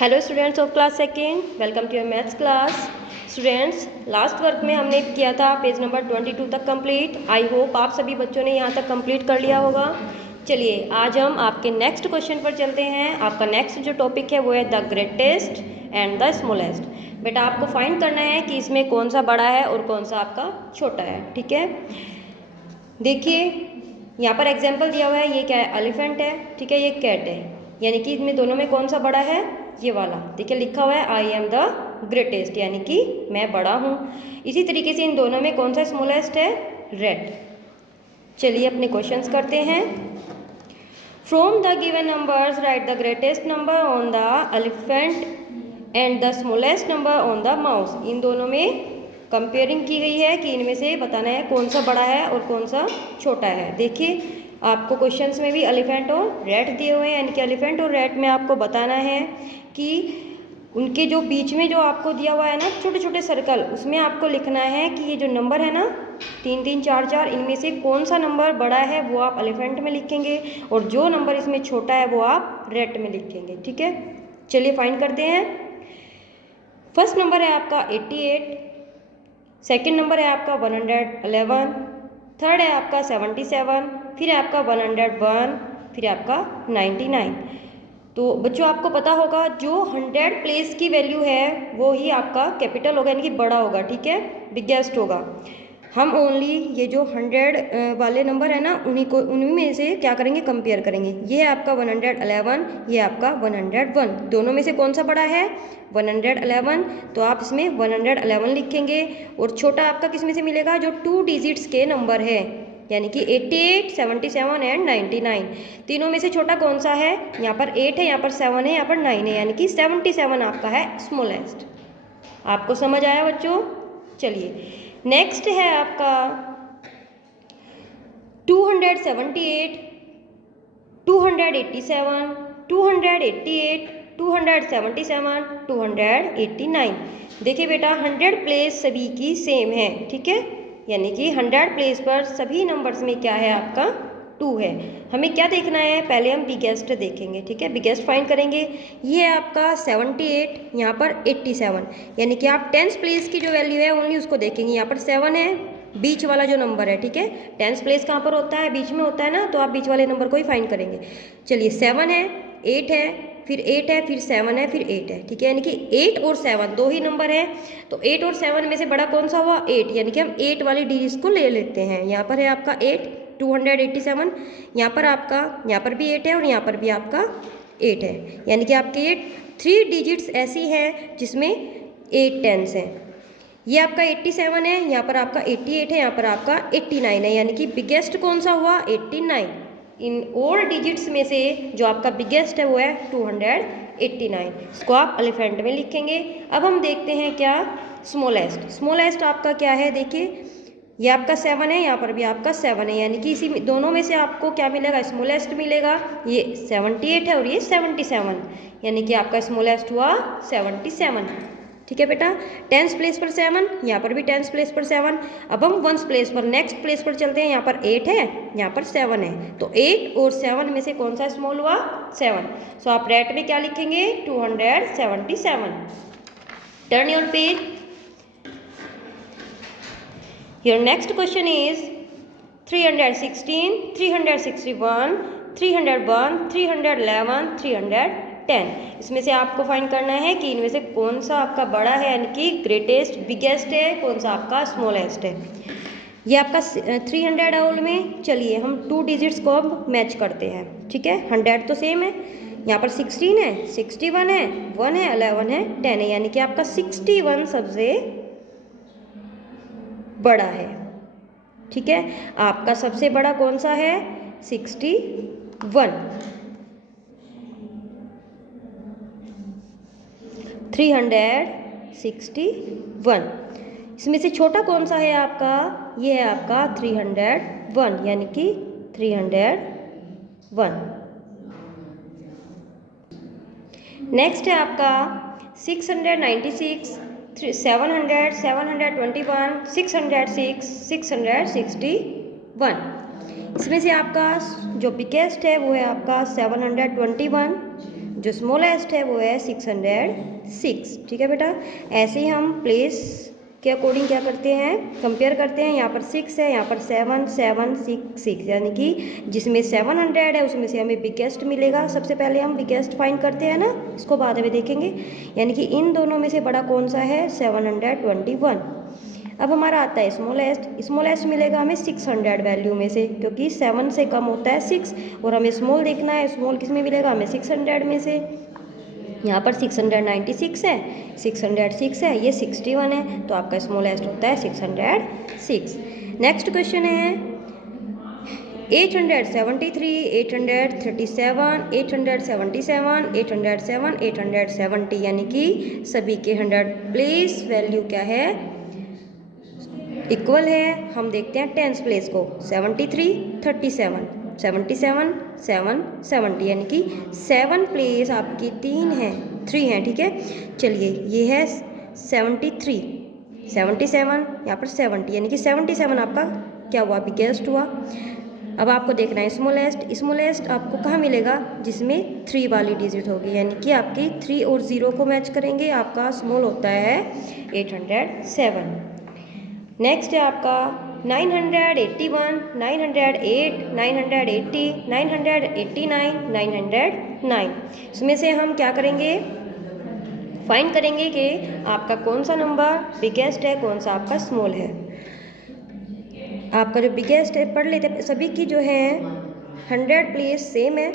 Hello students of class second, welcome to your maths class. Students, last work में हमने किया था page number 22 तक कंप्लीट। आई होप आप सभी बच्चों ने यहाँ तक कंप्लीट कर लिया होगा। चलिए आज हम आपके नेक्स्ट क्वेश्चन पर चलते हैं। आपका नेक्स्ट जो टॉपिक है वो है the greatest and the smallest. बेटा आपको फाइंड करना है कि इसमें कौन सा बड़ा है और कौन सा आपका छोटा है। ठीक है, देखिए यहाँ पर एग्जाम्पल दिया हुआ है। ये क्या है? एलिफेंट है। ठीक है, ये कैट है, यानी कि इनमें दोनों में कौन सा बड़ा है? ये वाला। देखिए लिखा हुआ है आई एम द ग्रेटेस्ट, यानी कि मैं बड़ा हूँ। इसी तरीके से इन दोनों में कौन सा स्मॉलेस्ट है? रेड। चलिए अपने क्वेश्चंस करते हैं। From the given numbers write the greatest number on the elephant and the smallest number on the mouse. इन दोनों में कंपेयरिंग की गई है कि इनमें से बताना है कौन सा बड़ा है और कौन सा छोटा है। देखिए आपको क्वेश्चंस में भी एलिफेंट और रैट दिए हुए हैं, यानी कि एलिफेंट और रैट में आपको बताना है कि उनके जो बीच में जो आपको दिया हुआ है ना छोटे छोटे सर्कल, उसमें आपको लिखना है कि ये जो नंबर है ना 3 3 4 4, इनमें से कौन सा नंबर बड़ा है वो आप एलिफेंट में लिखेंगे और जो नंबर इसमें छोटा है वो आप रैट में लिखेंगे। ठीक है, चलिए फाइंड करते हैं। फर्स्ट नंबर है आपका 88, सेकेंड नंबर है आपका 111, थर्ड है आपका 77, फिर है आपका 101, फिर आपका 99। तो बच्चों आपको पता होगा जो 100 प्लेस की वैल्यू है वो ही आपका कैपिटल होगा, यानी कि बड़ा होगा। ठीक है, बिगेस्ट होगा। हम ओनली ये जो 100 वाले नंबर है ना उन्हीं में से क्या करेंगे? कंपेयर करेंगे। ये है आपका 111, ये आपका 101। दोनों में से कौन सा बड़ा है? 111। तो आप इसमें 111 लिखेंगे। और छोटा आपका किस में से मिलेगा? जो 2 डिजिट्स के नंबर है, यानी कि 88, 77 एंड 99। तीनों में से छोटा कौन सा है? यहाँ पर 8 है, यहाँ पर 7 है, यहाँ पर 9 है, यानी कि 77 आपका है स्मॉलेस्ट। आपको समझ आया बच्चों? चलिए नेक्स्ट है आपका 278, 287, 288, 277, 289। देखिए बेटा 100 प्लेस सभी की सेम है। ठीक है, यानी कि 100 प्लेस पर सभी नंबर्स में क्या है? आपका 2 है। हमें क्या देखना है? पहले हम बिगेस्ट देखेंगे। ठीक है, बिगेस्ट फाइंड करेंगे। ये है आपका 78, यहाँ पर 87, यानी कि आप 10th प्लेस की जो वैल्यू है ओनली उसको देखेंगे। यहाँ पर 7 है, बीच वाला जो नंबर है। ठीक है, 10th प्लेस कहाँ पर होता है? बीच में होता है ना, तो आप बीच वाले नंबर को ही फाइंड करेंगे। चलिए 7 है, 8 है, फिर 8 है, फिर 7 है, फिर 8 है। ठीक है, यानी कि 8 और 7 दो ही नंबर है। तो 8 और 7 में से बड़ा कौन सा हुआ? 8, यानी कि हम 8 वाली डिजिट को ले लेते हैं। यहाँ पर है आपका 8, 287, यहाँ पर आपका, यहाँ पर भी 8 है और यहाँ पर भी आपका 8 है, यानी कि आपके ये 3 डिजिट्स ऐसी हैं जिसमें 8 टेंस हैं। ये आपका 87 है, यहाँ पर आपका 88 है, यहाँ पर आपका 89 है, यानी कि बिगेस्ट कौन सा हुआ? 89। इन ऑल डिजिट्स में से जो आपका बिगेस्ट है वो है 289। इसको आप एलिफेंट में लिखेंगे। अब हम देखते हैं क्या स्मॉलेस्ट। स्मॉलेस्ट आपका क्या है? देखिए ये आपका 7 है, यहाँ पर भी आपका 7 है, यानी कि इसी दोनों में से आपको क्या मिलेगा? स्मॉलेस्ट मिलेगा। ये 78 है और ये 77, यानी कि आपका स्मॉलेस्ट हुआ 77। ठीक है बेटा, 10th प्लेस पर 7, यहाँ पर भी 10th प्लेस पर 7। अब हम 1st प्लेस पर, नेक्स्ट प्लेस पर चलते हैं। यहाँ पर 8 है, यहाँ पर 7 है, तो 8 और 7 में से कौन सा स्मॉल हुआ? 7। सो आप रेट में क्या लिखेंगे? 277। Turn your page. Your next question is 316, 361, 301, 311, 310। इसमें से आपको फाइंड करना है कि इनमें से कौन सा आपका बड़ा है, यानी कि ग्रेटेस्ट बिगेस्ट है, कौन सा आपका स्मॉलेस्ट है। ये आपका 300 ऑल में। चलिए हम 2 डिजिट्स को अब मैच करते हैं। ठीक है, 100 तो सेम है, यहाँ पर 16 है, 61 है, 1 है, 11 है, 10 है, यानी कि आपका 61 सबसे बड़ा है। ठीक है, आपका सबसे बड़ा कौन सा है? 61। 361। इसमें से छोटा कौन सा है आपका? ये है आपका 301, यानी कि 301। नेक्स्ट है आपका 696, 700, 721, 606, 661। इसमें से आपका जो बिगेस्ट है वो है आपका 721, जो स्मॉलेस्ट है वो है 606, ठीक है बेटा। ऐसे ही हम प्लेस के अकॉर्डिंग क्या करते हैं, कंपेयर करते हैं। यहाँ पर 6 है, यहाँ पर 7 7 6 6, यानी कि जिसमें 700 है उसमें से हमें बिगेस्ट मिलेगा। सबसे पहले हम बिगेस्ट फाइंड करते हैं ना, इसको बाद में देखेंगे। यानी कि इन दोनों में से बड़ा कौन सा है, 721। अब हमारा आता है स्मॉलेस्ट। स्मॉलेस्ट मिलेगा हमें 600 वैल्यू में से, क्योंकि 7 से कम होता है 6, और हमें स्मॉल देखना है। स्मॉल किस में मिलेगा, हमें 600 में से। यहाँ पर 696 है, 606 है, ये 61 है, तो आपका स्मॉलेस्ट होता है 606। नेक्स्ट क्वेश्चन है 873, 837, 877, 807, 870, यानी कि सभी के 100 प्लेस वैल्यू क्या है, इक्वल है। हम देखते हैं टेंस प्लेस को, 73 37, 77 7 70, यानी कि 7 प्लेस आपकी 3 हैं, ठीक है। चलिए ये है 73 77, यहाँ पर 70, यानी कि 77 आपका क्या हुआ, बिगेस्ट हुआ। अब आपको देखना है स्मॉलेस्ट। स्मॉलेस्ट आपको कहाँ मिलेगा, जिसमें 3 वाली डिजिट होगी, यानी कि आपकी 3 और 0 को मैच करेंगे, आपका स्मॉल होता है 807। नेक्स्ट है आपका 981, 908, 980, 989, 909। इसमें से हम क्या करेंगे, फाइंड करेंगे कि आपका कौन सा नंबर बिगेस्ट है, कौन सा आपका स्मॉल है। आपका जो बिगेस्ट है पढ़ लेते हैं, सभी की जो है 100 प्लेस सेम है।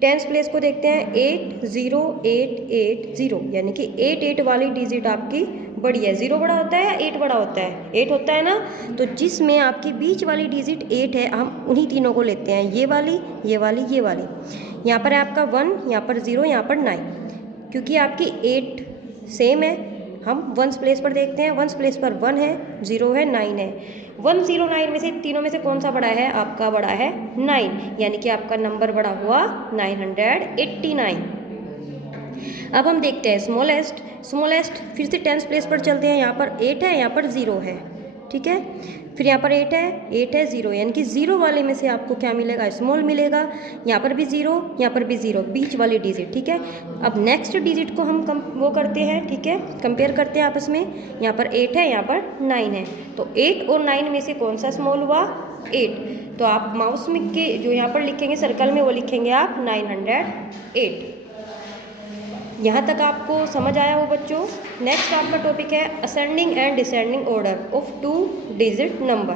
टेंस प्लेस को देखते हैं 80880, यानी कि 88 वाली डिजिट आपकी बड़ी है। 0 बड़ा होता है या 8 बड़ा होता है, 8 होता है ना, तो जिसमें आपकी बीच वाली डिजिट 8 है, हम उन्हीं तीनों को लेते हैं, ये वाली ये वाली ये वाली। यहाँ पर है आपका 1, यहाँ पर 0, यहाँ पर 9, क्योंकि आपकी 8 सेम है। हम 1 प्लेस पर देखते हैं, 1 प्लेस पर 1 है, 0 है, 9 है। 109 में से तीनों में से कौन सा बड़ा है, आपका बड़ा है 9, यानी कि आपका नंबर बड़ा हुआ 989। अब हम देखते हैं स्मॉलेस्ट। स्मॉलेस्ट फिर से 10 प्लेस पर चलते हैं। यहाँ पर 8 है, यहाँ पर 0 है, ठीक है। फिर यहाँ पर 8 है 0, यानी कि 0 वाले में से आपको क्या मिलेगा, स्मॉल मिलेगा। यहाँ पर भी 0, यहाँ पर भी 0, बीच वाली डिजिट, ठीक है। अब नेक्स्ट डिजिट को हम वो करते हैं, ठीक है, कंपेयर करते हैं आपस में। यहाँ पर 8 है, यहाँ पर 9 है, तो 8 और 9 में से कौन सा स्मॉल हुआ, 8। तो आप माउस में के जो यहाँ पर लिखेंगे सर्कल में, वो लिखेंगे आप 908। यहाँ तक आपको समझ आया हो बच्चों। नेक्स्ट आपका टॉपिक है ascending and descending order of 2 digit number.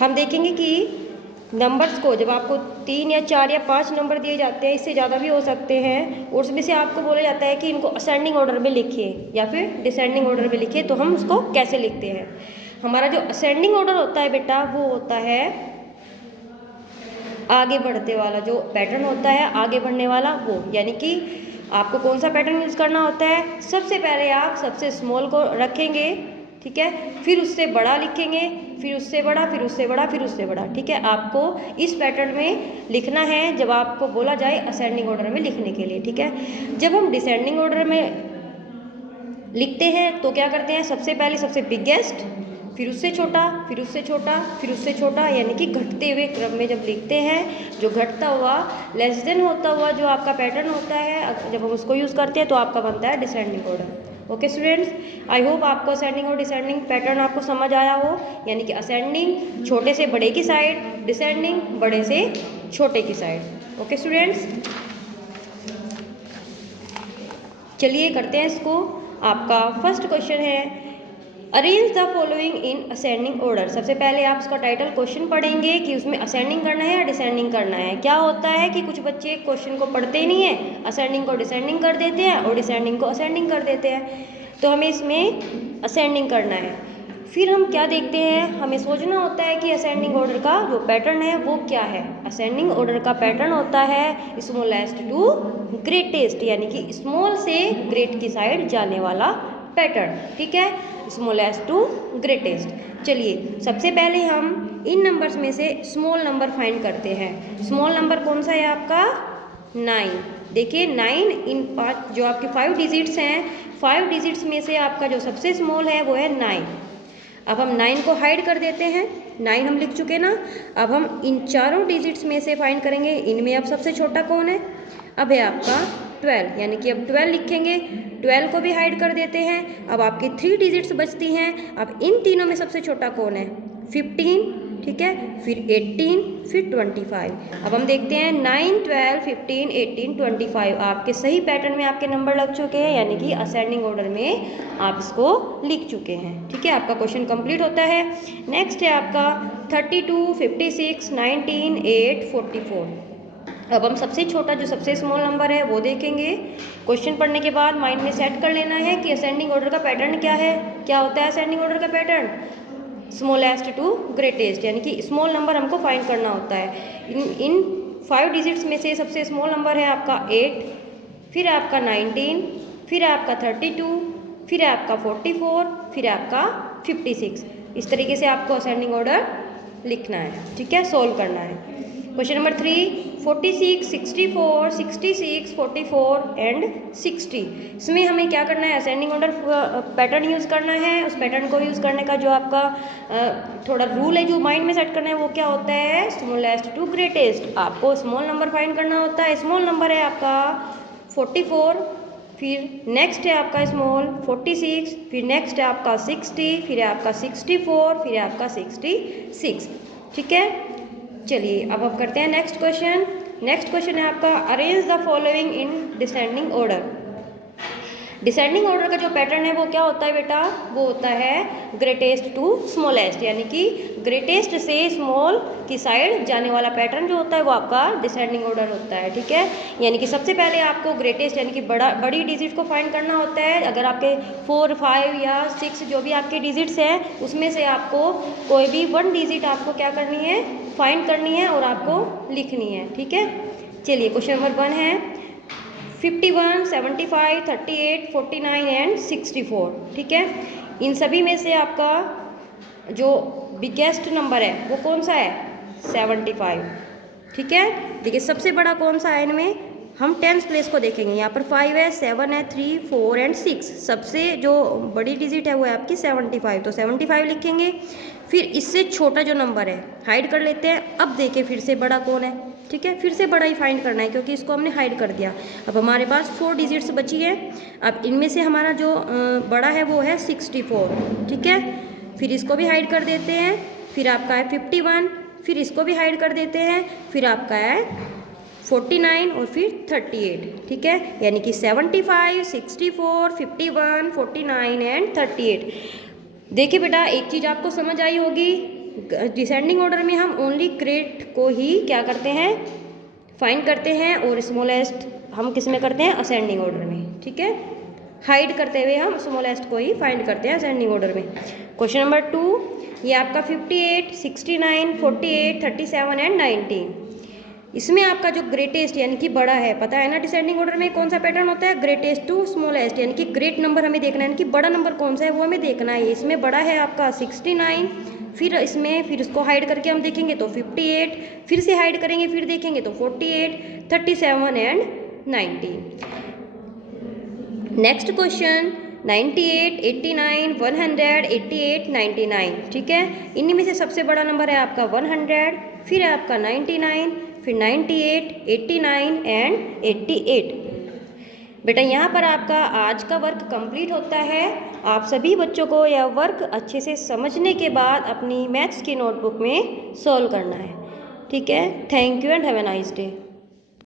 हम देखेंगे कि नंबर्स को जब आपको 3 या 4 या 5 नंबर दिए जाते हैं, इससे ज़्यादा भी हो सकते हैं, और उसमें से आपको बोला जाता है कि इनको असेंडिंग ऑर्डर में लिखिए या फिर डिसेंडिंग ऑर्डर में लिखिए, तो हम उसको कैसे लिखते हैं। हमारा जो असेंडिंग ऑर्डर होता है बेटा, वो होता है आगे बढ़ते वाला, जो पैटर्न होता है आगे बढ़ने वाला वो, यानी कि आपको कौन सा पैटर्न यूज़ करना होता है, सबसे पहले आप सबसे स्मॉल को रखेंगे, ठीक है, फिर उससे बड़ा लिखेंगे, फिर उससे बड़ा, फिर उससे बड़ा, फिर उससे बड़ा, ठीक है। आपको इस पैटर्न में लिखना है जब आपको बोला जाए असेंडिंग ऑर्डर में लिखने के लिए, ठीक है। जब हम डिसेंडिंग ऑर्डर में लिखते हैं तो क्या करते हैं, सबसे पहले सबसे बिगेस्ट, फिर उससे छोटा, फिर उससे छोटा, फिर उससे छोटा, यानी कि घटते हुए क्रम में जब लिखते हैं, जो घटता हुआ लेस देन होता हुआ जो आपका पैटर्न होता है, जब हम उसको यूज़ करते हैं तो आपका बनता है descending order. Okay students, I hope आपको असेंडिंग और डिसेंडिंग पैटर्न आपको समझ आया हो, यानी कि असेंडिंग छोटे से बड़े की साइड, डिसेंडिंग बड़े से छोटे की साइड। ओके स्टूडेंट्स, चलिए करते हैं इसको। आपका फर्स्ट क्वेश्चन है arrange the following in ascending order. सबसे पहले आप उसका टाइटल क्वेश्चन पढ़ेंगे कि उसमें असेंडिंग करना है या डिसेंडिंग करना है। क्या होता है कि कुछ बच्चे क्वेश्चन को पढ़ते ही नहीं है, असेंडिंग को डिसेंडिंग कर देते हैं और डिसेंडिंग को असेंडिंग कर देते हैं, तो हमें इसमें असेंडिंग करना है। फिर हम क्या देखते हैं, हमें सोचना होता है कि असेंडिंग ऑर्डर का जो पैटर्न है वो क्या है। असेंडिंग ऑर्डर का पैटर्न होता है स्मॉलेस्ट टू ग्रेटेस्ट, यानी कि स्मॉल से ग्रेट की साइड जाने वाला पैटर्न, ठीक है, स्मॉलेस्ट टू ग्रेटेस्ट। चलिए सबसे पहले हम इन नंबर्स में से स्मॉल नंबर फाइंड करते हैं। स्मॉल नंबर कौन सा है आपका, 9। देखिए 9 इन 5 जो आपके 5 डिजिट्स हैं, 5 डिजिट्स में से आपका जो सबसे स्मॉल है वो है 9। अब हम 9 को हाइड कर देते हैं, 9 हम लिख चुके ना। अब हम इन चारों डिजिट्स में से फाइंड करेंगे, इनमें अब सबसे छोटा कौन है, अब है आपका 12, यानी कि अब 12 लिखेंगे, 12 को भी हाइड कर देते हैं। अब आपकी 3 डिजिट्स बचती हैं। अब इन तीनों में सबसे छोटा कौन है? 15, ठीक है, फिर 18, फिर 25। अब हम देखते हैं 9, 12, 15, 18, 25 आपके सही पैटर्न में आपके नंबर लग चुके हैं, यानी कि असेंडिंग ऑर्डर में आप इसको लिख चुके हैं। ठीक है, आपका क्वेश्चन कंप्लीट होता है। नेक्स्ट है आपका 32, 56, 19, 8, 44। अब हम सबसे छोटा जो सबसे स्मॉल नंबर है वो देखेंगे। क्वेश्चन पढ़ने के बाद माइंड में सेट कर लेना है कि असेंडिंग ऑर्डर का पैटर्न क्या है। क्या होता है असेंडिंग ऑर्डर का पैटर्न? स्मॉलेस्ट टू ग्रेटेस्ट, यानी कि स्मॉल नंबर हमको फाइंड करना होता है। इन 5 डिजिट्स में से सबसे स्मॉल नंबर है आपका 8, फिर आपका 19, फिर आपका 32, फिर आपका 44, फिर आपका 56। इस तरीके से आपको असेंडिंग ऑर्डर लिखना है। ठीक है, सोल्व करना है। Question number 3, 46, 64, 66, 44 and 60। इसमें हमें क्या करना है? असेंडिंग ऑर्डर पैटर्न यूज़ करना है। उस पैटर्न को यूज़ करने का जो आपका थोड़ा रूल है जो माइंड में सेट करना है वो क्या होता है? Smallest to greatest. आपको स्मॉल नंबर फाइंड करना होता है। स्मॉल नंबर है आपका 44, फिर नेक्स्ट है आपका स्मॉल 46, फिर नेक्स्ट है आपका 60, फिर है आपका 64, फिर है आपका 66। ठीक है, चलिए अब हम करते हैं नेक्स्ट क्वेश्चन। नेक्स्ट क्वेश्चन है आपका arrange the following in descending order. Descending order का जो पैटर्न है वो क्या होता है बेटा? वो होता है ग्रेटेस्ट टू स्मॉलेस्ट, यानी कि ग्रेटेस्ट से स्मॉल की साइड जाने वाला पैटर्न जो होता है वो आपका डिसेंडिंग ऑर्डर होता है। ठीक है, यानी कि सबसे पहले आपको ग्रेटेस्ट यानी कि बड़ी डिजिट को फाइंड करना होता है। अगर आपके 4, 5 या 6 जो भी आपके डिजिट्स हैं उसमें से आपको कोई भी 1 डिजिट आपको क्या करनी है? फाइंड करनी है और आपको लिखनी है। ठीक है, चलिए क्वेश्चन नंबर 1 है 51, 75, 38, 49 एंड 64। ठीक है, इन सभी में से आपका जो बिगेस्ट नंबर है वो कौन सा है? 75। ठीक है, देखिए सबसे बड़ा कौन सा है इनमें? हम 10th प्लेस को देखेंगे। यहाँ पर 5 है, 7 है, 3, 4 एंड 6। सबसे जो बड़ी डिजिट है वो है आपकी 75, तो 75 लिखेंगे। फिर इससे छोटा जो नंबर है हाइड कर लेते हैं। अब देखिए फिर से बड़ा कौन है? ठीक है, फिर से बड़ा ही फाइंड करना है क्योंकि इसको हमने हाइड कर दिया। अब हमारे पास 4 डिजिट्स बची है। अब इनमें से हमारा जो बड़ा है वो है 64। ठीक है, फिर इसको भी हाइड कर देते हैं। फिर आपका है 51, फिर इसको भी हाइड कर देते हैं। फिर आपका है 49 और फिर 38। ठीक है, यानी कि 75, 64, 51, 49 एंड 38। देखिए बेटा एक चीज़ आपको समझ आई होगी, डिसेंडिंग ऑर्डर में हम ओनली ग्रेट को ही क्या करते हैं? फाइंड करते हैं, और स्मॉलेस्ट हम किस में करते हैं? असेंडिंग ऑर्डर में। ठीक है, हाइड करते हुए हम स्मॉलेस्ट को ही फाइंड करते हैं असेंडिंग ऑर्डर में। क्वेश्चन नंबर 2, ये आपका 58, 69, 48, 37 एंड 19। इसमें आपका जो ग्रेटेस्ट यानी कि बड़ा है, पता है ना डिसेंडिंग ऑर्डर में कौन सा पैटर्न होता है? ग्रेटेस्ट टू स्मॉलेस्ट, यानी कि ग्रेट नंबर हमें देखना है, यानी कि बड़ा नंबर कौन सा है वो हमें देखना है। इसमें बड़ा है आपका 69, फिर उसको हाइड करके हम देखेंगे तो 58, फिर से हाइड करेंगे फिर देखेंगे तो 48, 37 एंड 19। Next question 98, 89, 100, 88, 99। ठीक है, इन्हीं में से सबसे बड़ा नंबर है आपका 100, फिर है आपका 99, फिर 98, 89 एंड 88। बेटा यहाँ पर आपका आज का वर्क कंप्लीट होता है। आप सभी बच्चों को यह वर्क अच्छे से समझने के बाद अपनी मैथ्स की नोटबुक में सॉल्व करना है। ठीक है, thank you and have a nice day.